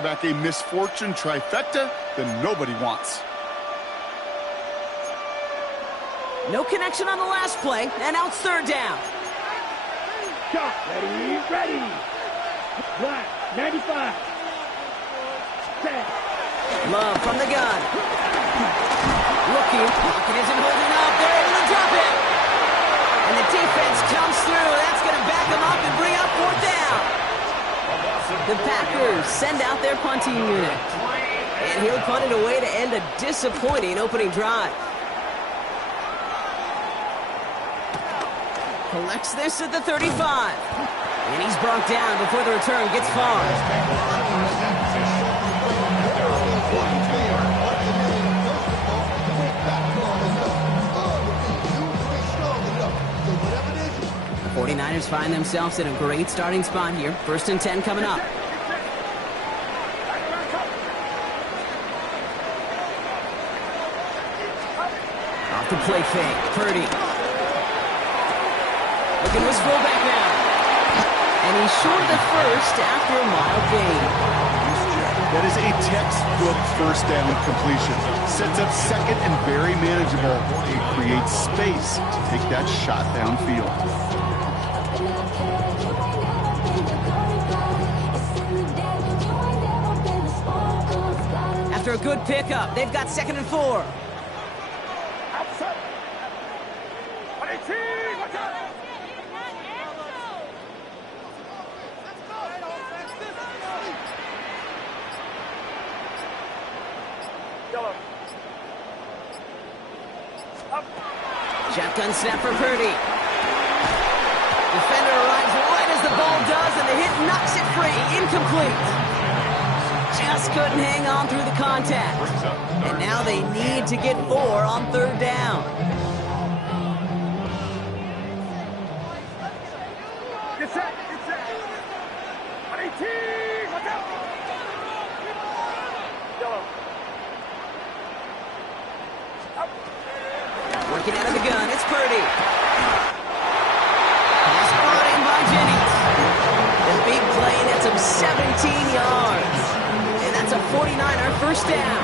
quarterback a misfortune trifecta that nobody wants. No connection on the last play, and now it's third down. Ready, ready. Black, 95. Set. Love from the gun. Looking, pocket isn't holding up. They're able to drop it. And the defense comes through. That's going to back them up and bring up fourth down. The Packers send out their punting unit. And he'll punt it away to end a disappointing opening drive. Collects this at the 35. And he's brought down before the return gets far. The 49ers find themselves in a great starting spot here. 1st and 10 coming up. Off the play fake. Purdy. Looking his fullback now. And he's short of the first after a mild gain. That is a textbook first down completion. Sets up second and very manageable. It creates space to take that shot downfield. After a good pickup, they've got 2nd and 4. Shotgun snap for Purdy. Defender arrives right as the ball does, and the hit knocks it free. Incomplete. Just couldn't hang on through the contact. And now they need to get 4 on 3rd down. Get set, get set. 18, watch out. Yellow. Working out of the gun, it's Purdy. Pass brought in by Jennings. The big play nets him 17 yards. And that's a 49er first down.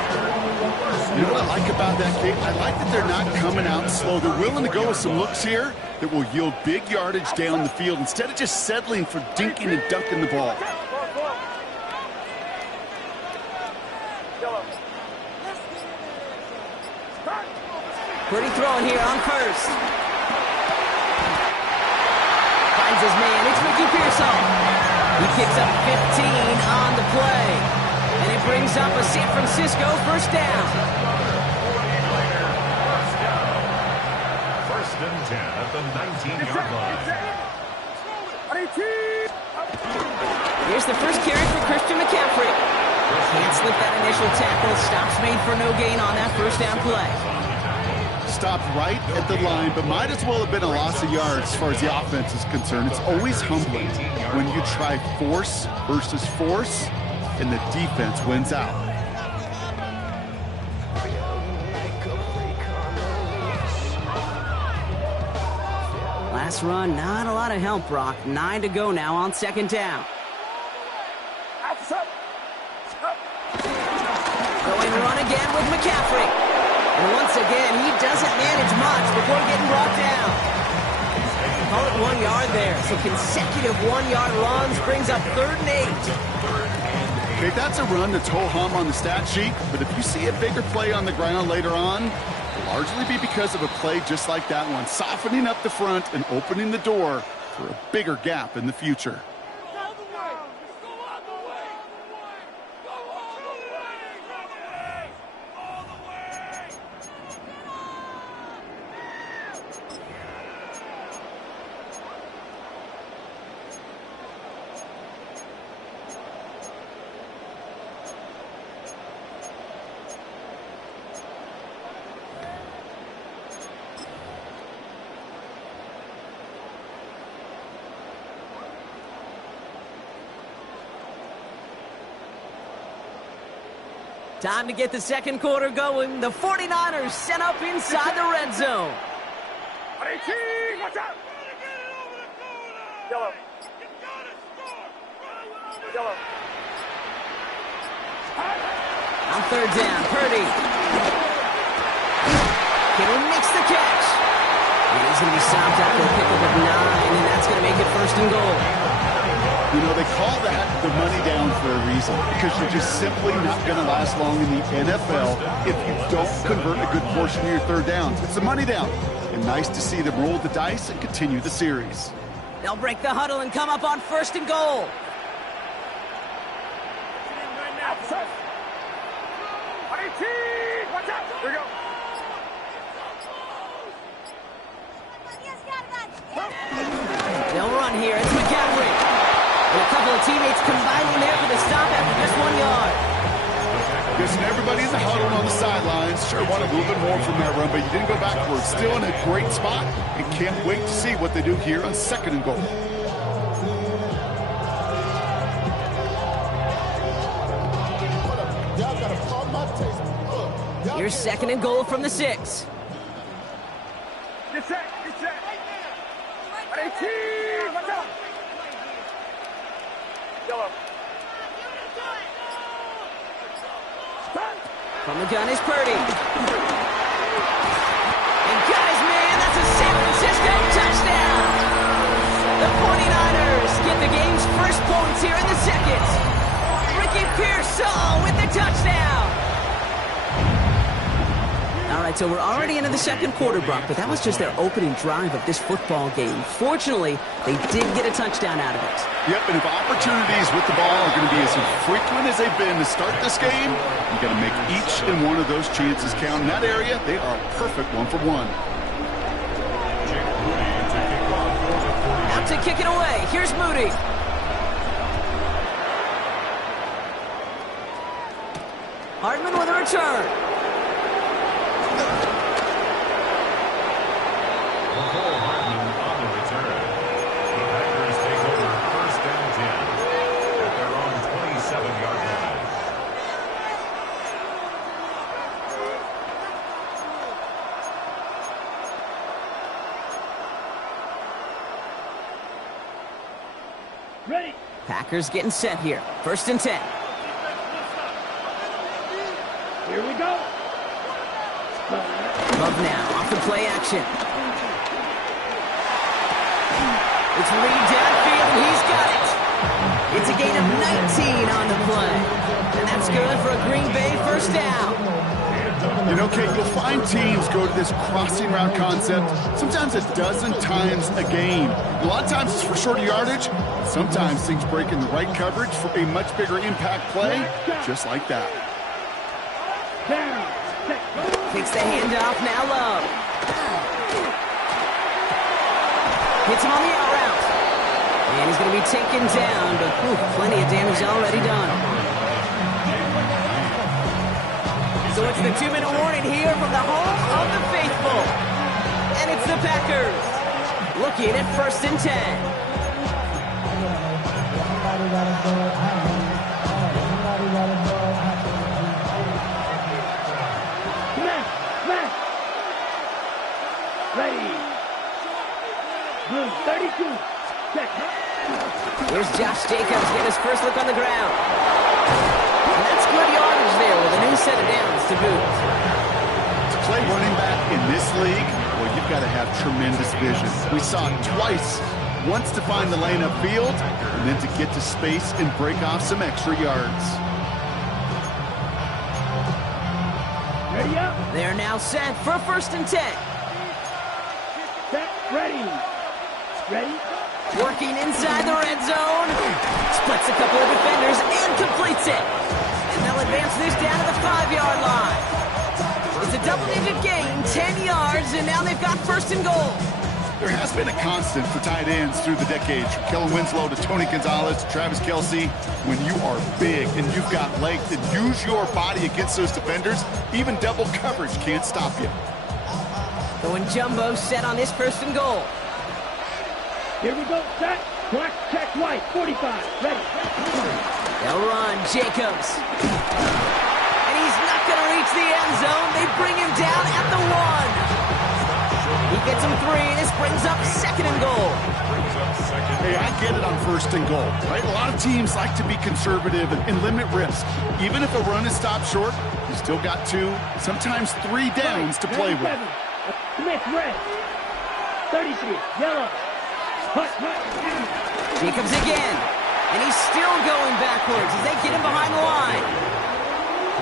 You know what I like about that game? I like that they're not coming out slow. They're willing to go with some looks here that will yield big yardage down the field instead of just settling for dinking and dunking the ball. Purdy throwing here on first. Finds his man. It's Ricky Pearsall. He picks up 15 on the play. And it brings up a San Francisco first down. 1st and 10 at the 19-yard line. Here's the first carry for Christian McCaffrey. Can't slip that initial tackle. Stops made for no gain on that first down play. Stopped right at the line, but might as well have been a loss of yards as far as the offense is concerned. It's always humbling when you try force versus force, and the defense wins out. Last run, not a lot of help, Brock. 9 to go now on 2nd down. Going run again with McCaffrey. And once again, he doesn't manage much before getting brought down. Call it 1 yard there. So consecutive 1-yard runs brings up 3rd and 8. Okay, that's a run that's ho-hum on the stat sheet, but if you see a bigger play on the ground later on, it'll largely be because of a play just like that one, softening up the front and opening the door for a bigger gap in the future. Time to get the 2nd quarter going. The 49ers sent up inside the red zone. 18, watch out. Yellow. Yellow. third down. Purdy. Kittle makes the catch. And he's going to be stopped after a pickup of 9, and that's going to make it first and goal. You know, they call that the money down for a reason, because you're just simply not going to last long in the NFL if you don't convert a good portion of your third downs. It's the money down. And nice to see them roll the dice and continue the series. They'll break the huddle and come up on first and goal. Watch out! Here we go. They'll run here. It's McCaffrey. And a couple of teammates combining there for the stop after just 1 yard. Guessing everybody in the huddle on the sidelines sure want a little bit more from that run, but you didn't go backwards. Still in a great spot, and can't wait to see what they do here on second and goal. Here's second and goal from the 6. Get set! Get set! 18! Watch out! Yellow. From the gun is Purdy. And guys, man, that's a San Francisco touchdown! The 49ers get the game's first points here in the second. Ricky Pearsall with the touchdown! All right, so we're already into the second quarter, Brock, but that was just their opening drive of this football game. Fortunately, they did get a touchdown out of it. Yep, and if opportunities with the ball are going to be as infrequent as they've been to start this game, you got to make each and one of those chances count. In that area, they are a perfect 1-for-1. Out to kick it away. Here's Moody. Hartman with a return. Ready! Packers getting set here. First and 10. Here we go! Love now, off the play action. It's Reed downfield, and he's got it. It's a gain of 19 on the play. And that's good for a Green Bay first down. You know, Kate, you'll find teams go to this crossing route concept sometimes a dozen times a game. A lot of times it's for shorter yardage. Sometimes things break in the right coverage for a much bigger impact play, just like that. Down! Takes the handoff, now Love. Hits him on the out route. And he's going to be taken down, but plenty of damage already done. So it's the 2-minute warning here from the home of the faithful. And it's the Packers. Looking at first and 10. Smash! Ready! Blue 32. Check. Here's Josh Jacobs getting his first look on the ground. And that's good yardage there with a new set of downs to boot. To play running back in this league, well, you've got to have tremendous vision. We saw it twice. Once to find the lane upfield, and then to get to space and break off some extra yards. Ready up! They're now set for first and 10. Set. Ready! Ready? Working inside the red zone. Splits a couple of defenders and completes it. And they'll advance this down to the 5-yard line. It's a double-digit gain, 10 yards, and now they've got first and goal. There has been a constant for tight ends through the decades, from Kellen Winslow to Tony Gonzalez to Travis Kelce. When you are big and you've got length and use your body against those defenders, even double coverage can't stop you. Going jumbo set on this first and goal. Here we go. Set. Black check white. 45. Ready. They'll run. Jacobs. And he's not going to reach the end zone. They bring him down at the 1. He gets him 3, and this brings up second and goal. Hey, I get it on 1st and goal, right? A lot of teams like to be conservative and limit risk. Even if a run is stopped short, you still got 2, sometimes 3 downs to play with. Smith, red. 33, yellow. Hut. Jacobs again. And he's still going backwards as they get him behind the line.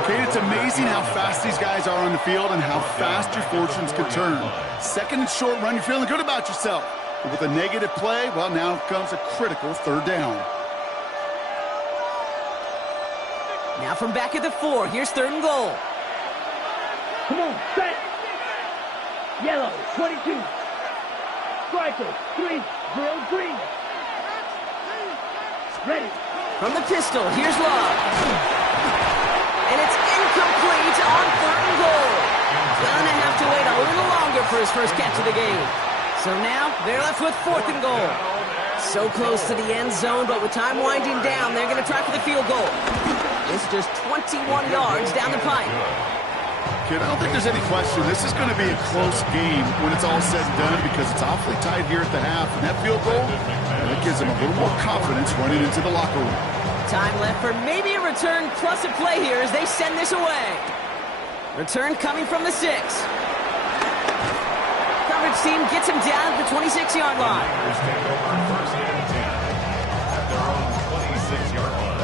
Okay, it's amazing how fast these guys are on the field and how fast your fortunes can turn. 2nd and short run, you're feeling good about yourself. But with a negative play, well, now comes a critical 3rd down. Now from back at the 4, here's 3rd and goal. Come on, set. Yellow, 22. Striker, 3, 0, green. Ready. From the pistol, here's Love. And it's incomplete on 3rd and goal. Gonna have to wait a little longer for his first catch of the game. So now, they're left with 4th and goal. So close to the end zone, but with time winding down, they're going to try for the field goal. It's just 21 yards down the pipe. Kid, I don't think there's any question. This is going to be a close game when it's all said and done because it's awfully tight here at the half. And that field goal, that gives them a little more confidence running into the locker room. Time left for maybe a return plus a play here as they send this away. Return coming from the 6. Coverage team gets him down at the 26-yard line. Take over 1st and 10 at their own 26-yard line.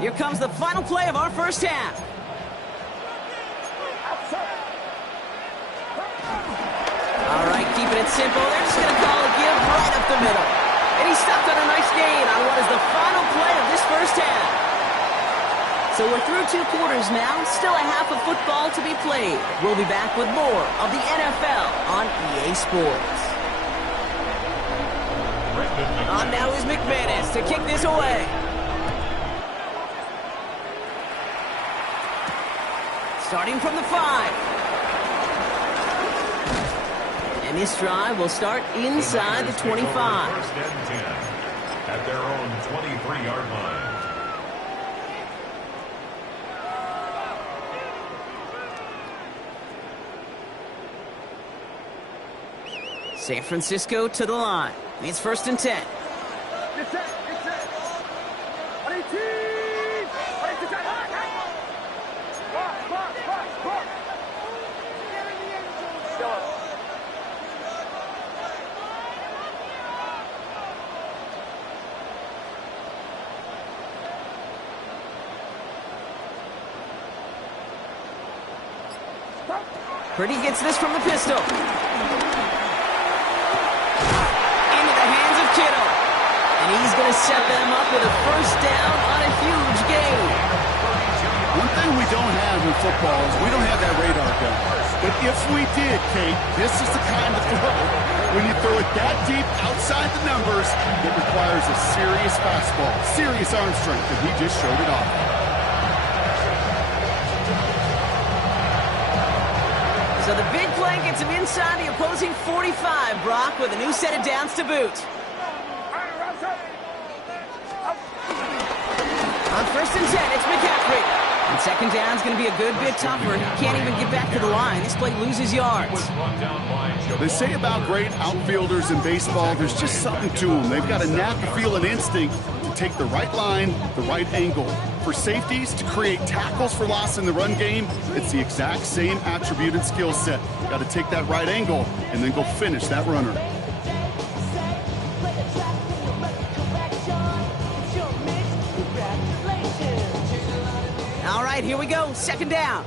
Here comes the final play of our first half. All right, keeping it simple. They're just going to call a give right up the middle. And he stopped on a nice gain on what is the final play of this first half. So we're through 2 quarters now. Still a half of football to be played. We'll be back with more of the NFL on EA Sports. On now is McManus to kick this away. Starting from the 5. And this drive will start inside the 25. 1st and 10 at their own 23-yard line. San Francisco to the line. It's 1st and 10. Purdy gets this from the pistol. Into the hands of Kittle. And he's going to set them up with a 1st down on a huge gain. One thing we don't have in football is we don't have that radar gun. But if we did, Kate, this is the kind of throw. When you throw it that deep outside the numbers, it requires a serious fastball, serious arm strength, and he just showed it off. So the big play gets him inside the opposing 45, Brock, with a new set of downs to boot. On 1st and 10, it's McCaffrey. And 2nd down's going to be a good bit tougher. He can't even get back to the line. This play loses yards. They say about great outfielders in baseball, there's just something to them. They've got a knack, a feel, and instinct to take the right line, the right angle. For safeties, to create tackles for loss in the run game, it's the exact same attribute and skill set. Got to take that right angle and then go finish that runner. All right, here we go. 2nd down.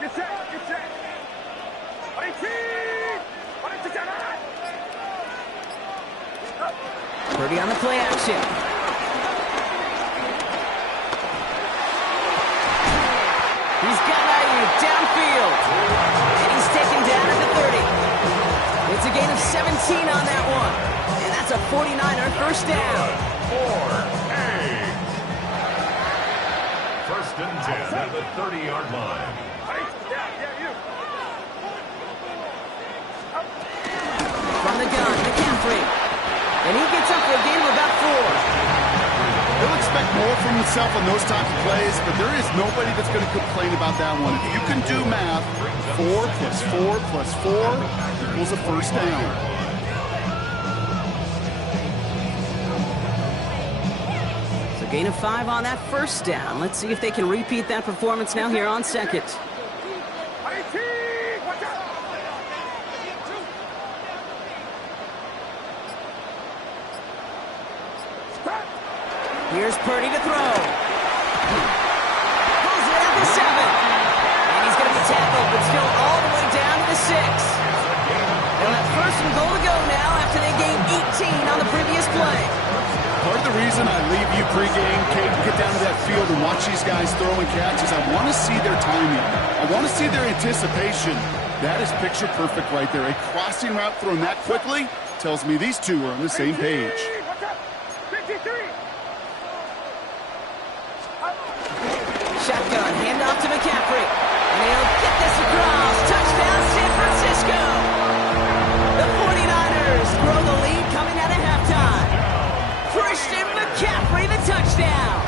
Get set. Purdy on the play action. He's got Ayuk downfield. And he's taken down at the 30. It's a gain of 17 on that one. And that's a 49er 1st down. 1st and 10 at the 30-yard line. From the gun, McCaffrey. And he gets up for a gain of about 4. He'll expect more from himself on those types of plays, but there is nobody that's going to complain about that one. If you can do math, 4 plus 4 plus 4 equals a first down. So gain of 5 on that first down. Let's see if they can repeat that performance now here on second. Here's Purdy to throw. Pulls it at the 7. And he's going to be tackled, but still all the way down to the 6. They'll have first and goal to go now after they gained 18 on the previous play. Part of the reason I leave you pregame, Kate, get down to that field and watch these guys throw and catch is I want to see their timing. I want to see their anticipation. That is picture perfect right there. A crossing route thrown that quickly tells me these two are on the same page. Shotgun, handoff to McCaffrey. And he'll get this across. Touchdown, San Francisco. The 49ers throw the lead coming out of halftime. Christian McCaffrey, the touchdown.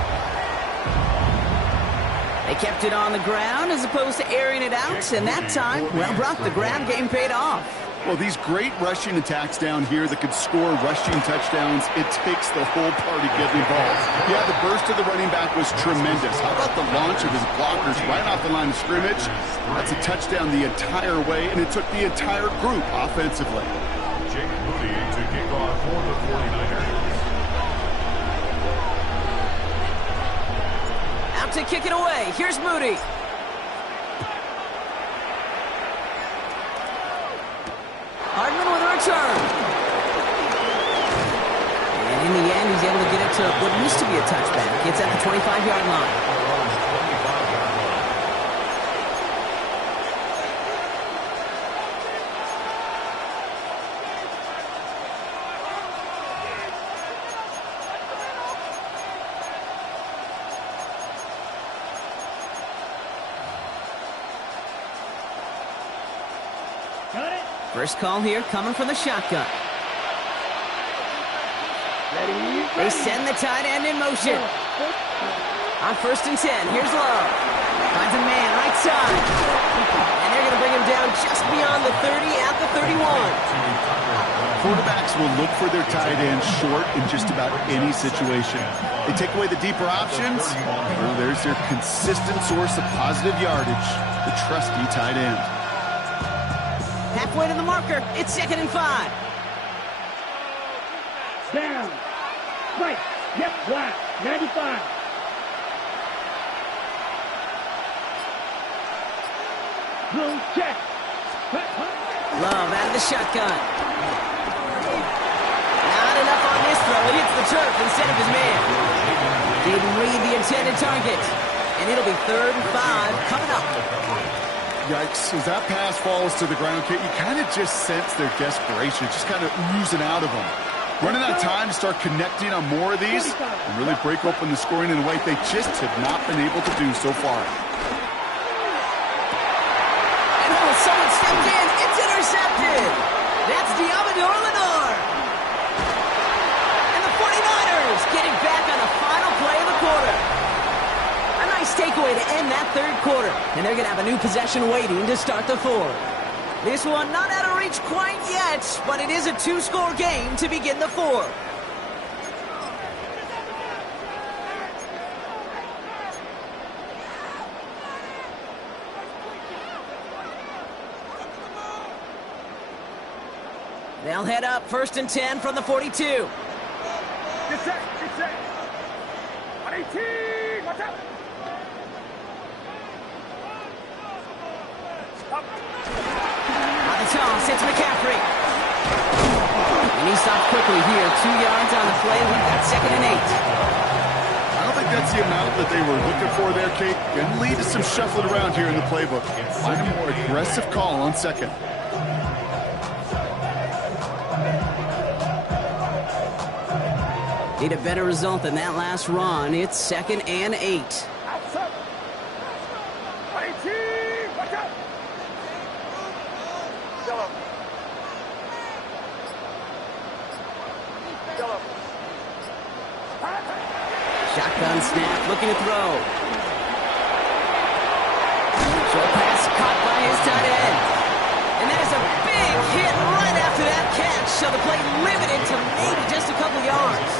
They kept it on the ground as opposed to airing it out. And that time, well, Brock, the ground game paid off. Well, these great rushing attacks down here that could score rushing touchdowns, it takes the whole party getting involved. Yeah, the burst of the running back was tremendous. How about the launch of his blockers right off the line of scrimmage? That's a touchdown the entire way, and it took the entire group offensively. Jake Moody to kick off for the 49ers. Out to kick it away. Here's Moody. Hardman with a return. And in the end, he's able to get it to what used to be a touchback. It's at the 25-yard line. First call here coming from the shotgun. They send the tight end in motion. On 1st and 10, here's Love. Finds a man right side. And they're going to bring him down just beyond the 30 at the 31. Quarterbacks will look for their tight end short in just about any situation. They take away the deeper options. Well, there's their consistent source of positive yardage, the trusty tight end. Halfway to the marker. It's 2nd and 5. Down. Right. Yep, black. 95. Blue check. Love out of the shotgun. Not enough on this throw. It hits the turf instead of his man. Didn't read the intended target. And it'll be 3rd and 5 coming up. Yikes, as that pass falls to the ground, Kate, you kind of just sense their desperation, just kind of oozing out of them. Running out of time to start connecting on more of these and really break open the scoring in a way they just have not been able to do so far. And oh, someone stepped in. It's intercepted. That's Diamador Lenore. And the 49ers getting back on the final play of the quarter. A nice takeaway to end that 3rd quarter. And they're going to have a new possession waiting to start the 4th. This one not out of reach quite yet, but it is a 2-score game to begin the 4th. They'll head up 1st and 10 from the 42. Get set. Get set. 118. Watch out. On the toss, it's McCaffrey. And he stopped quickly here. 2 yards on the play. We've got 2nd and 8. I don't think that's the amount that they were looking for there, Kate. Going to lead to some shuffling around here in the playbook. Find a more aggressive call on 2nd. Need a better result than that last run. It's 2nd and 8. Outside. 118. Watch out. Shotgun snap, looking to throw. Short pass caught by his tight end. And that is a big hit right after that catch. So the play limited to maybe just a couple yards.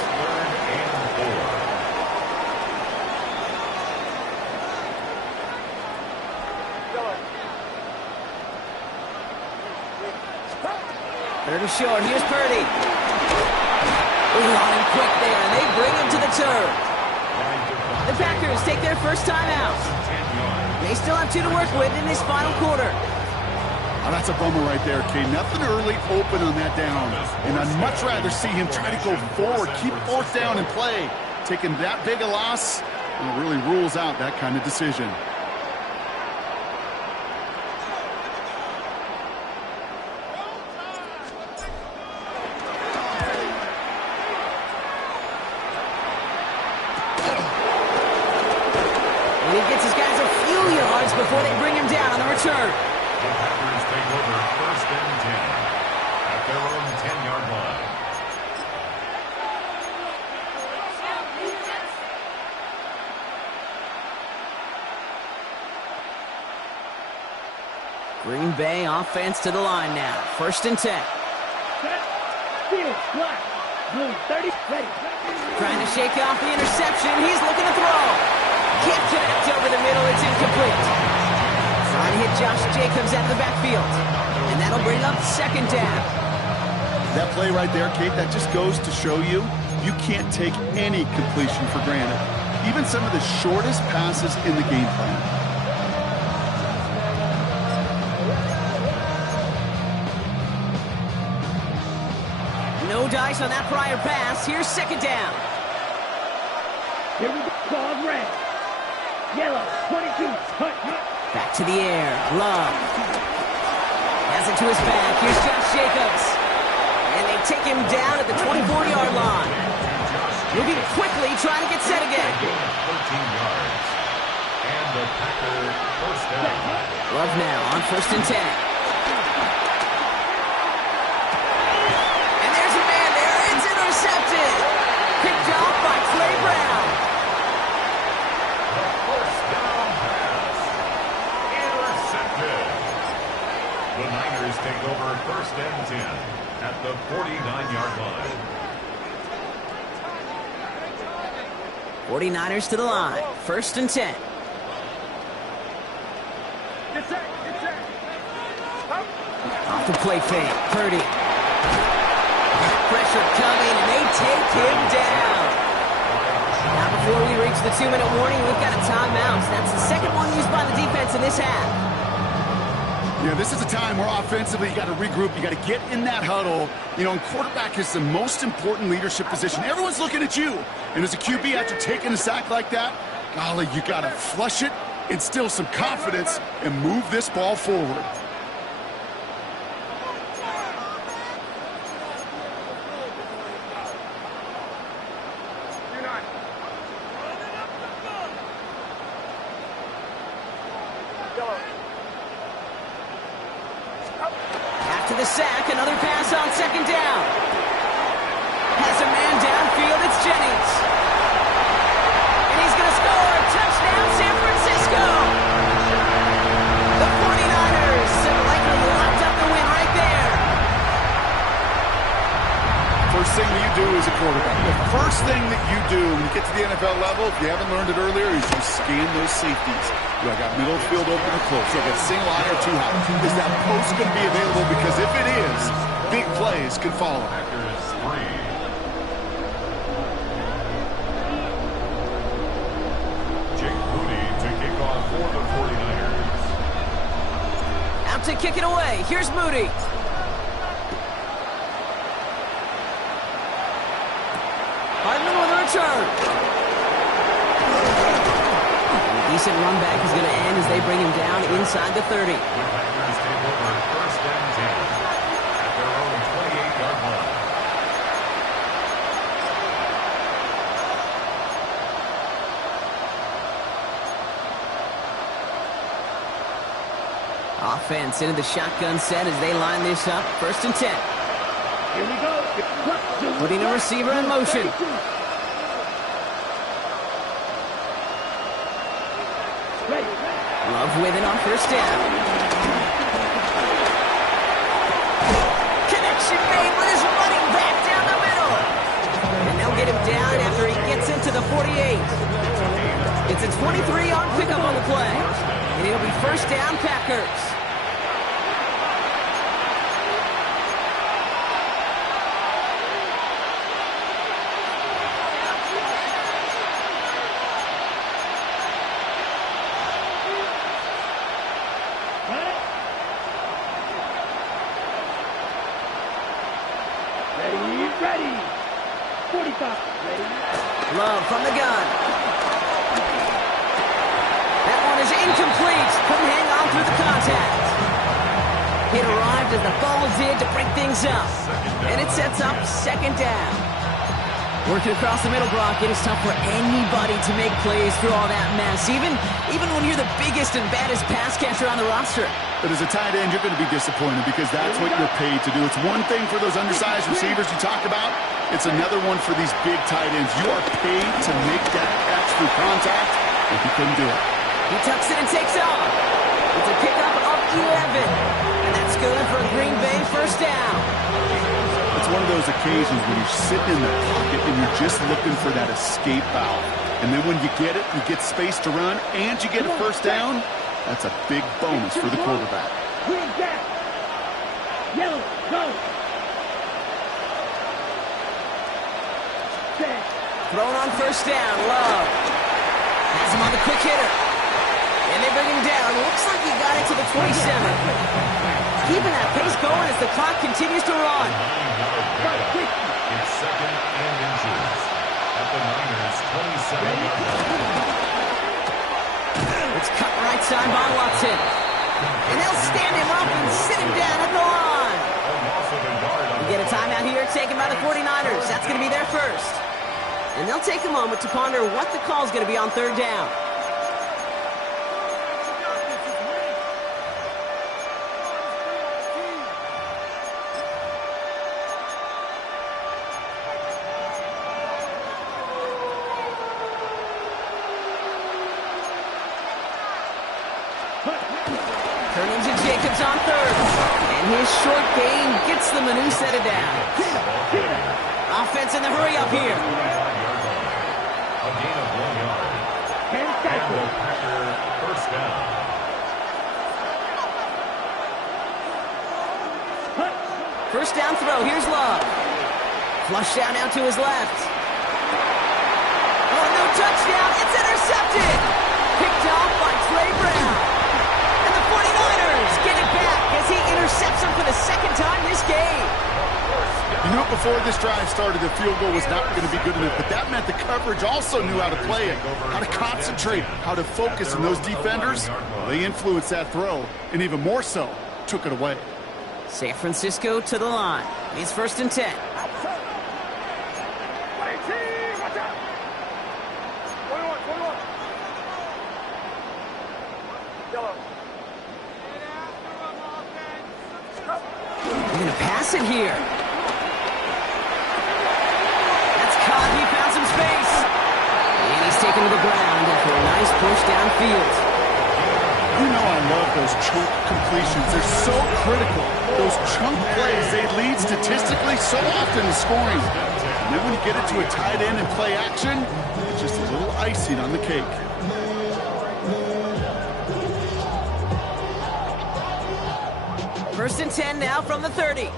Third and short. Here's Purdy. Ooh, on him quick there, and they bring him to the turf. The Packers take their first time out. They still have 2 to work with in this final quarter. Oh, that's a bummer right there, Kane. Nothing early open on that down. And I'd much rather see him try to go forward, keep fourth down and play. Taking that big a loss, it really rules out that kind of decision. And he gets his guys a few yards before they bring him down on the return. The Packers take over first and 10 at their own 10-yard line. Green Bay offense to the line now. First and 10. Set. Field. Black. Blue. 30. Ready. Trying to shake off the interception. He's looking to throw. Can't connect over the middle. It's incomplete. Trying to hit Josh Jacobs out of the backfield. And that'll bring up second down. That play right there, Kate, that just goes to show you, you can't take any completion for granted. Even some of the shortest passes in the game plan. No dice on that prior pass. Here's second down. Here we go. Called red. Yellow. 22. Hut. Back to the air. Love. Has it to his back. Here's Josh Jacobs. And they take him down at the 24-yard line. Moving quickly, trying to get set again. 13 yards. And the Packer first down. Love now on first and 10. And there's a man there. It's intercepted. Picked off by Clay Brown. First down pass. Intercepted. The Niners take over first and 10 at the 49-yard line. 49ers to the line. First and 10. Get set. Get set. Off the play fake. Purdy. Pressure coming, and they take him down. Now before we reach the 2-minute warning, we've got a timeout. That's the second one used by the defense in this half. Yeah, this is a time where offensively you got to regroup, you got to get in that huddle. You know, and quarterback is the most important leadership position. Everyone's looking at you. And as a QB, after taking a sack like that, golly, you got to flush it, instill some confidence, and move this ball forward. After the sack, another pass on second down. Has a man downfield, it's Jennings. And he's going to score. Touchdown, San Francisco. The 49ers have likely locked up the win right there. First thing that you do as a quarterback, the first thing that you do when you get to the NFL level, if you haven't learned it earlier, is you scan those safeties. Do I got middle field open or close? Do I got single eye or two high? Is that post going to be available? Because if it is, big plays can follow. Packers 3. Jake Moody to kick off for the 49ers. Out to kick it away. Here's Moody. Hardman with a return. Decent run back is going to end as they bring him down inside the 30. The Packers take over first and 10 at their own 28-yard line. Offense into the shotgun set as they line this up. First and 10. Here we go. Putting a receiver in motion. Love with it on first down. Connection made with his running back down the middle. And they'll get him down after he gets into the 48. It's a 23-yard pickup on the play. And it'll be first down, Packers. Ready. 45. Ready. Love from the gun. That one is incomplete. Couldn't hang on through the contact. It arrived as the ball did to break things up. And it sets up second down. Working across the middle, Brock, it is tough for anybody to make plays through all that mess, even when you're the biggest and baddest pass catcher on the roster. But as a tight end, you're going to be disappointed because that's what you're paid to do. It's one thing for those undersized receivers you talk about. It's another one for these big tight ends. You are paid to make that catch through contact, and he couldn't do it. He tucks it and takes off. It's a pickup of 11. And that's good for a Green Bay first down. It's one of those occasions when you're sitting in the pocket and you're just looking for that escape valve. And then when you get it, you get space to run, and you get a first down. That's a big bonus for the quarterback. Green back. Yellow, go. Set. Thrown on first down, Love. Has him on the quick hitter. And they bring him down. Looks like he got it to the 27. Keeping that pace going as the clock continues to run. It's second and inches at the Niners' 27-yard line. It's cut right side by Watson. And they'll stand him up and sit him down at the line. We get a timeout here taken by the 49ers. That's going to be their first. And they'll take a moment to ponder what the call is going to be on third down. Turning to Jacobs on third. And his short game gets them a new set of down. Offense in the hurry up here. A gain of 1 yard. And the Packer first down. First down throw. Here's Love. Flush down out to his left. Oh, no touchdown. It's intercepted. Picked off by Trey Brown. 49ers get it back as he intercepts him for the second time this game. You knew before this drive started the field goal was not going to be good enough, but that meant the coverage also knew how to play it, how to concentrate, how to focus, and those defenders, they influenced that throw, and even more so, took it away. San Francisco to the line. It's first and 10. Pass it here. That's caught. He found some space. And he's taken to the ground after a nice push downfield. You know I love those chunk completions. They're so critical. Those chunk plays, they lead statistically so often to scoring. And then when you get it to a tight end and play action, it's just a little icing on the cake. First and 10 now from the 30.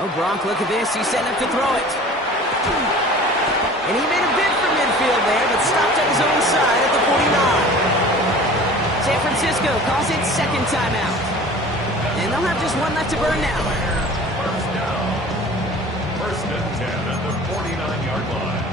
Oh, Gronk, look at this. He's setting up to throw it. And he made a bid for midfield there, but stopped on his own side at the 49. San Francisco calls it second timeout. And they'll have just one left to burn now. First down. First and 10 at the 49-yard line.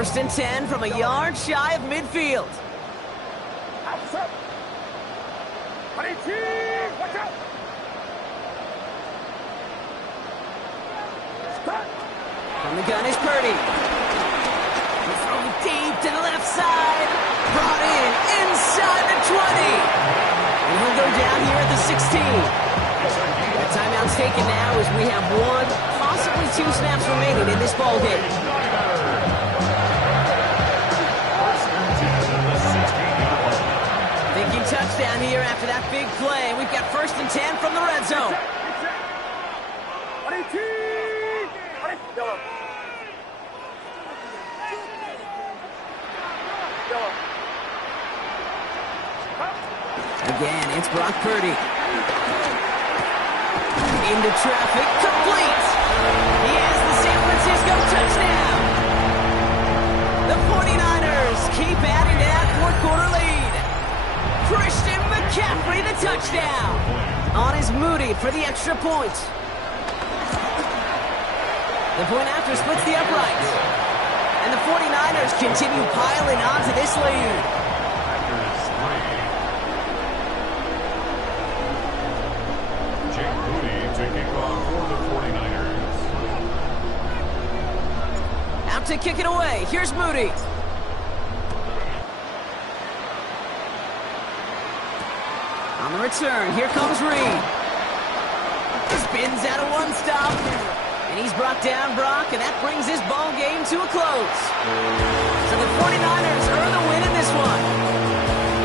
First and 10 from a yard shy of midfield. From the gun is Purdy. He's throwing deep to the left side. Brought in inside the 20. And he'll go down here at the 16. The timeout's taken now as we have one, possibly two snaps remaining in this ball game. Thinking touchdown here after that big play. We've got first and 10 from the red zone. Again, it's Brock Purdy. Into traffic, complete. He has the San Francisco touchdown. The 49ers keep adding to that fourth-quarter lead. Christian McCaffrey, the touchdown. On is Moody for the extra point. The point after splits the uprights. And the 49ers continue piling onto this lead. To kick it away. Here's Moody. On the return, here comes Reed. Spins out of one stop. And he's brought down Brock, and that brings his ball game to a close. So the 49ers earn the win in this one.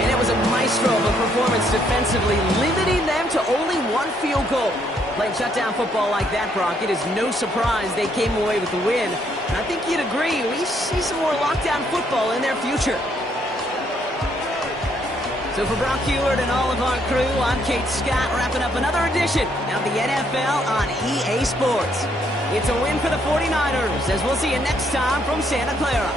And it was a maestro of a performance defensively, limiting them to only one field goal. Playing shutdown football like that, Brock, it is no surprise they came away with the win. And I think you'd agree, we see some more lockdown football in their future. So for Brock Heward and all of our crew, I'm Kate Scott, wrapping up another edition of the NFL on EA Sports. It's a win for the 49ers, as we'll see you next time from Santa Clara.